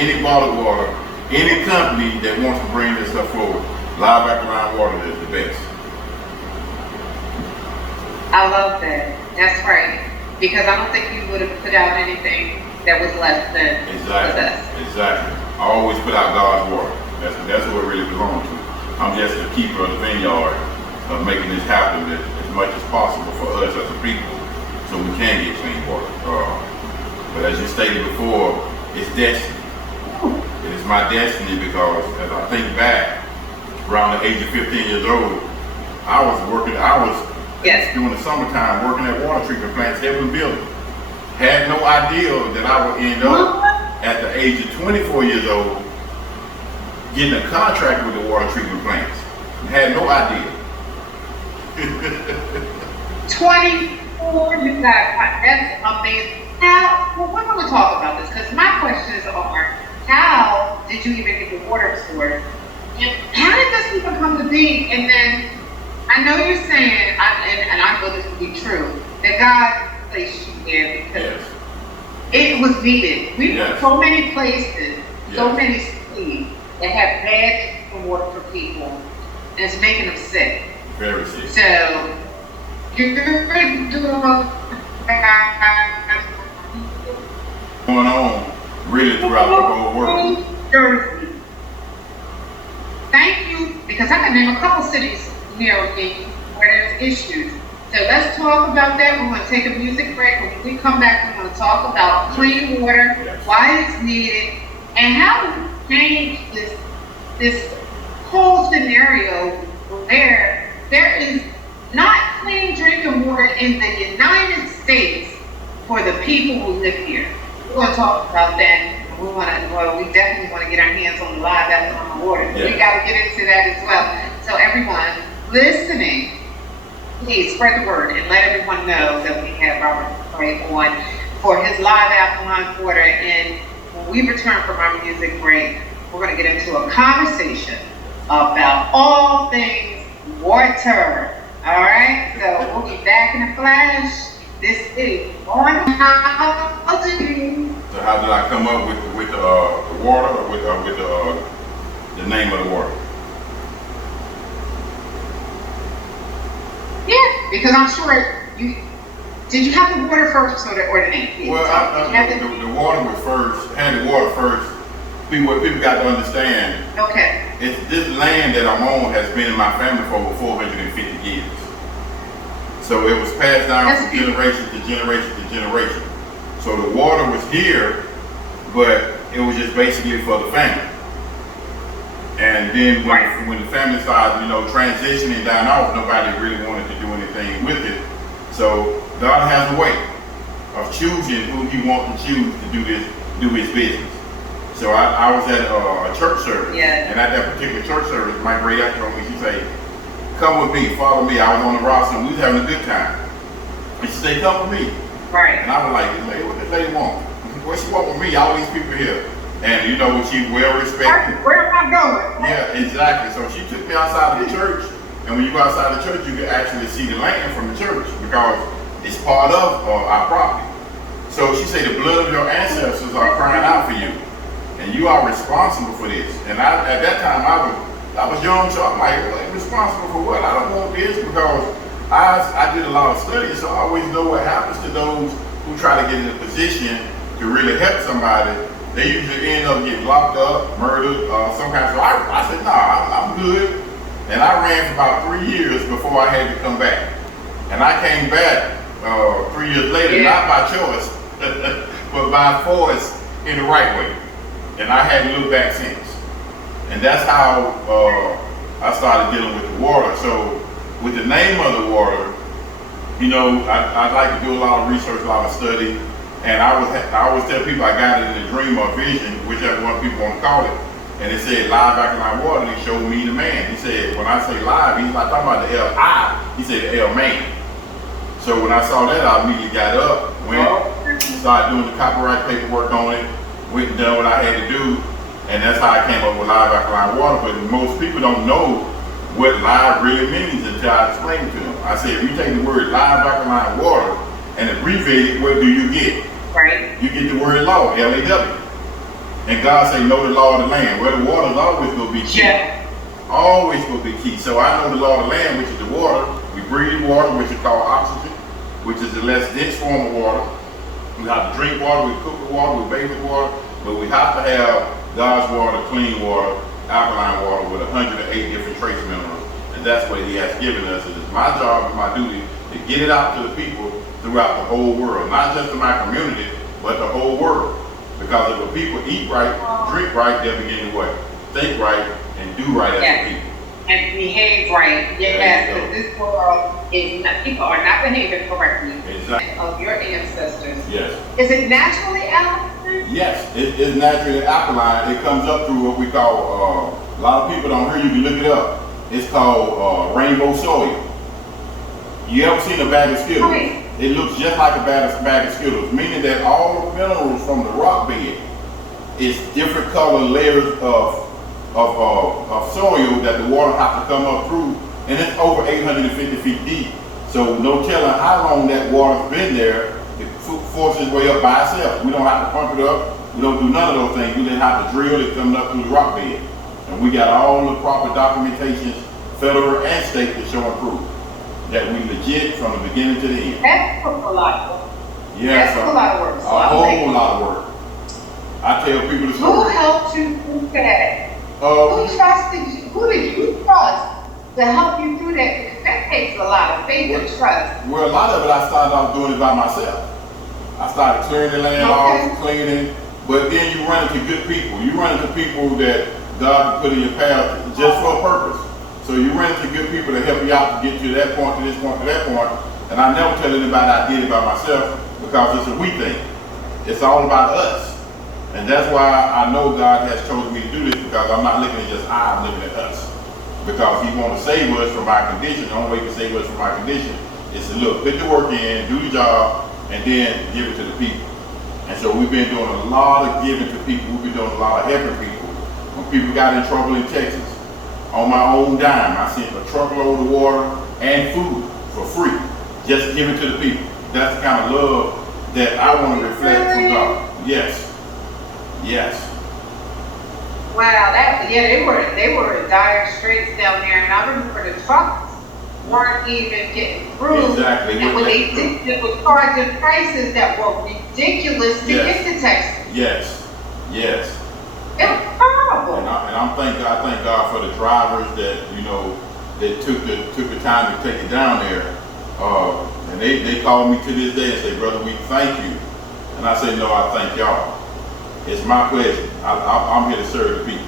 any bottled water, any company that wants to bring this stuff forward, live alkaline water is the best. I love that. That's right. Because I don't think you would have put out anything that was less than Exactly. I always put out God's water. That's what it really belongs to. I'm just the keeper of the vineyard of making this happen as much as possible for us as a people, so we can get clean water. But as you stated before, it's destiny. It is my destiny because as I think back, around the age of 15 years old, I was during the summertime working at water treatment plants, every building. Had no idea that I would end up at the age of 24 years old getting a contract with the water treatment plants. Had no idea. 24, you got, that's amazing. Now, well, we're going to talk about this because my questions are, how did you even get the water source? And how did this even come to be? And then, I know you're saying, and I know this to be true, that God placed you there because it was needed. We have so many places, so many cities that have bad water for people, and it's making them sick. Very sick. So, you're doing going on really throughout the whole world. Thank you, because I can name a couple cities near me where there's issues. So let's talk about that. We're going to take a music break. When we come back, we're going to talk about clean water, why it's needed, and how to change this whole scenario where there is not clean drinking water in the United States for the people who live here. We're going to talk about that. We definitely want to get our hands on the live alkaline water. We got to get into that as well. So everyone listening, please spread the word and let everyone know that we have Robert Ray on for his live alkaline water. And when we return from our music break, we're going to get into a conversation about all things water. All right, so we'll be back in a flash. This is on How to Do. So how did I come up with the water, or with the name of the water? Yeah, because I'm sure did you have the water first or the name? Well, the water was first. Had the water first. What people got to understand. Okay. It's this land that I'm on has been in my family for over 450 years. So it was passed down from generation to generation to generation. So the water was here, but it was just basically for the family. And then when the family started, transitioning down off, nobody really wanted to do anything with it. So God has a way of choosing who He wants to choose to do His business. So I was at a church service, and at that particular church service, my great aunt told me, she said, "Come with me, follow me." I was on the roster, and we was having a good time. And she said, "Come with me." Right. And I was like, "What this lady want? What she want with me? All these people here." And she well respected. Where am I going? Yeah, exactly. So she took me outside of the church, and when you go outside the church, you can actually see the land from the church because it's part of our property. So she said, "The blood of your ancestors are crying out for you, and you are responsible for this." And at that time, I was young, so I'm like, responsible for what? I don't want this, because I did a lot of studies, so I always know what happens to those who try to get in a position to really help somebody. They usually end up getting locked up, murdered, some kind of. So I said, "Nah, I'm good." And I ran for about 3 years before I had to come back. And I came back 3 years later, not by choice, but by force, in the right way. And I hadn't looked back since. And that's how I started dealing with the water. So with the name of the water, I like to do a lot of research, a lot of study. And I always tell people I got it in a dream or vision, whichever one people want to call it. And it said live alkaline water, and he showed me the man. He said, when I say live, he's not talking about the L-I, he said the L-man. So when I saw that, I immediately got up, went, started doing the copyright paperwork on it, went and done what I had to do, and that's how I came up with live alkaline water. But most people don't know what live really means until I explain it to them. I said, if you take the word live alkaline water and abbreviate it, what do you get? Right. You get the word law, L-A-W. And God say, know the law of the land. Where the water is always going to be key. Yeah. Always will be key. So I know the law of the land, which is the water. We breathe water, which is called oxygen, which is the less dense form of water. We have to drink water, we cook with water, we bathe with water, but we have to have God's water, clean water, alkaline water with 108 different trace minerals. And that's what He has given us. It is my job and my duty to get it out to the people throughout the whole world, not just to my community, but the whole world. Because if the people eat right, drink right, they'll begin to what? Think right and do right as a people. And behave right. Yes, because this world is not, people are not behaving correctly. Exactly. Of your ancestors. Yes. Is it naturally alkaline? Yes, it's naturally alkaline. It comes up through what we call, a lot of people don't hear, you can look it up. It's called rainbow soil. You ever seen a bag of Skittles? Right. It looks just like a bag of Skittles, meaning that all the minerals from the rock bed is different color layers of soil that the water has to come up through, and it's over 850 feet deep. So no telling how long that water's been there. It forces its way up by itself. We don't have to pump it up. We don't do none of those things. We didn't have to drill it coming up through the rock bed. And we got all the proper documentation, federal and state, to show and prove that we legit from the beginning to the end. That took a lot of work. Yes, That took a lot of work. So a whole lot of work. I tell people the who story. helped you through that? Who trusted you? Who did you trust to help you through that? Because that takes a lot of faith and trust. Well, a lot of it I started off doing it by myself. I started clearing the land off, cleaning, but then you run into good people. You run into people that God put in your path just for a purpose. So you run into good people to help you out to get to that point, to this point, to that point. And I never tell anybody I did it by myself because it's a we thing. It's all about us. And that's why I know God has chosen me to do this, because I'm not looking at just I'm looking at us. Because He wants to save us from our condition. The only way He can save us from our condition is to look, put the work in, do the job, and then give it to the people. And so we've been doing a lot of giving to people. We've been doing a lot of helping people. When people got in trouble in Texas, on my own dime, I sent a truckload of water and food for free. Just give it to the people. That's the kind of love that I want to reflect from God. Yes. Yes. Wow, they were in dire straits down there, and I remember the trucks weren't even getting through. Exactly. And when they did, it was charging prices that were ridiculous to get to Texas. Yes. Yes. It was horrible. And I thank God for the drivers that, you know, that took the time to take it down there. And they called me to this day and say, brother, we thank you. And I say, no, I thank y'all. It's my pleasure. I'm here to serve the people.